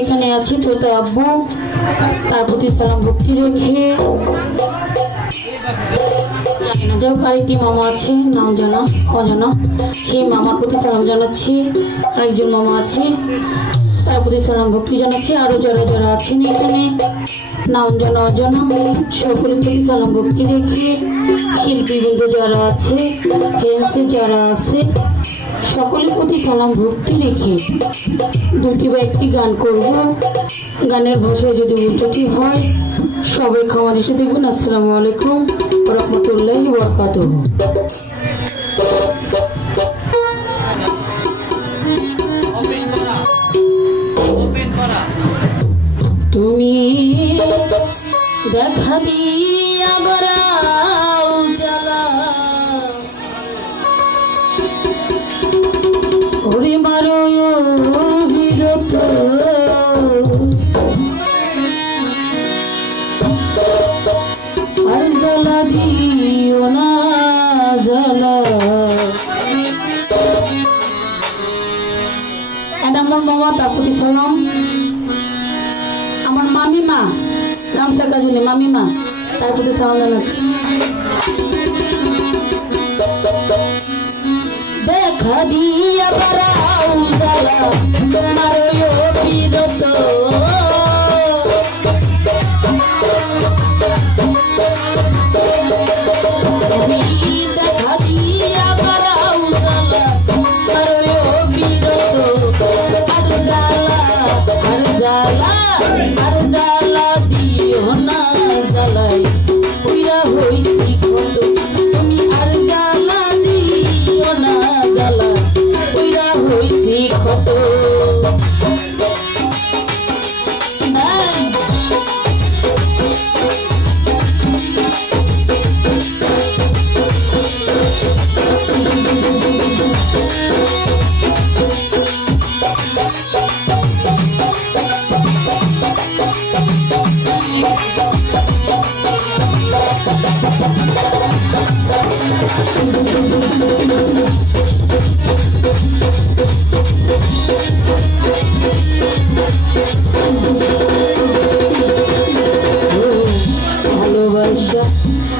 এখানে আছে তোতা আব্বু। তার প্রতি সালাম ভক্তি রেখে। যাও আরেকটি মামা আছে, নাম জানা, অজানা। সেই মামার প্রতি সালাম জানাচ্ছি, আরেকজন মামা আছে, তার প্রতি সালাম ভক্তি জানাচ্ছি আরও যারা যারা আছেন এখানে, নাম জানা, অজানা, সকলের প্রতি সালাম ভক্তি রেখে শিল্পীবৃন্দ যারা আছে ফ্যান্সে যারা আছে সকলের প্রতি সালাম ভক্তি রেখে দুটি বা একটি গান করব। গানের ভাষায় যদি উল্টোটি হয়, সবাই খাওয়া দিশে দেখবেন আসসালামু আলাইকুম রহমতুল্লাহ বরকাত তুমি দেখা দিয়া এটা আমার মামা তারপরে সালাম আমার মামিমা রামসা কাজিনী মামিমা তার প্রতি সালাম জানাচ্ছি দেখা দিয়া বারাও ভালোবাসা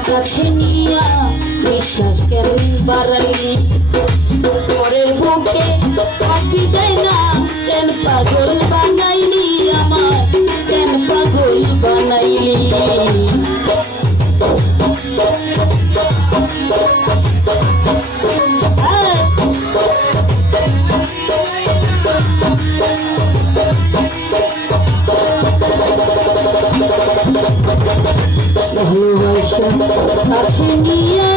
কাছে নিয়া বিশ্বাস কেন বাড়াইনি পরের বুকে পাখি যায় না, কেন পাগল বানাইলি আমার কেন পাগল বানাইলি? ভালোবাসা কাছে নিয়ে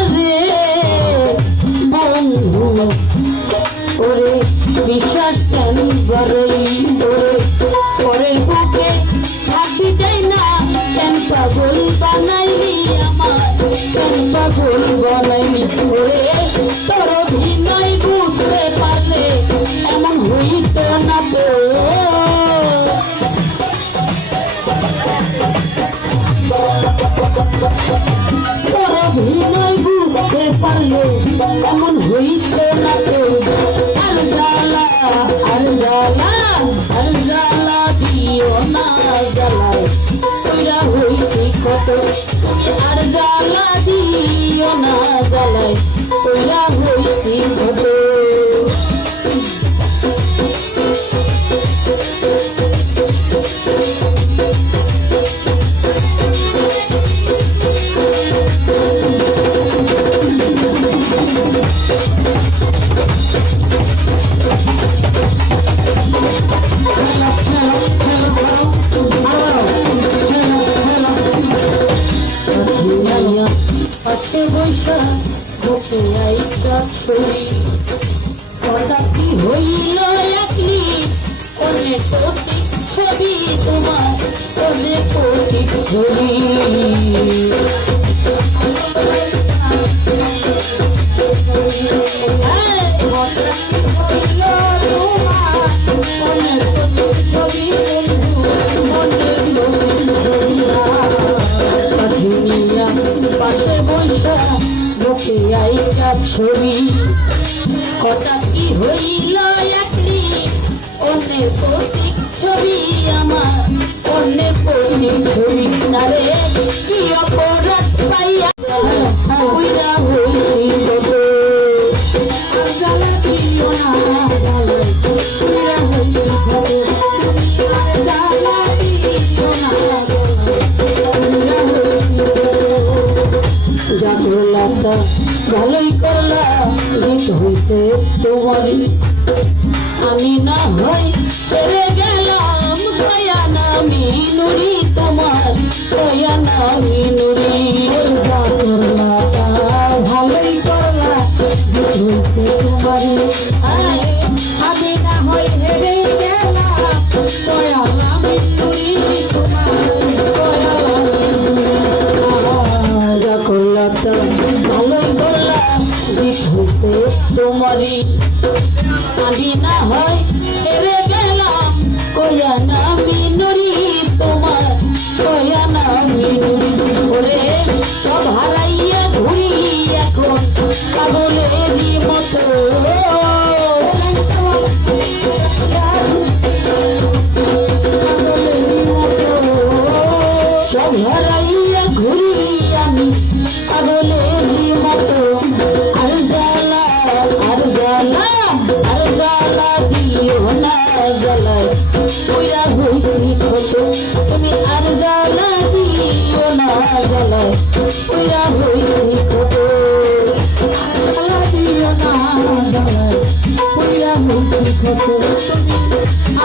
অভিনয় বুঝতে পারলে এমন হইত না তো আর জ্বালা আর দিও না জ্বালায় তোরা হইছি কত আর না হঠাৎ কি হইল একলি অনেক ছবি তোমার অনেক ছবি কি হইল একদিন অন্যের প্রতীক ছবি আমার অন্যের প্রতীক ছবি না কি অপরাধ পাইয়া হইরা হইলি কত জ্বালা দিও না হইছে তোমারই। আমি না হই ছেড়ে গেলাম, দয়া নামি নুরি তোমার, দয়া নামি নুরি ভালোই করলা হইছে তোমারই। আরে তোমারই কাঁদি না হয় জ্বালায় ওইরা হইছি ক্ষত জ্বালা দিও না ওইরা হইছি ক্ষত তুমি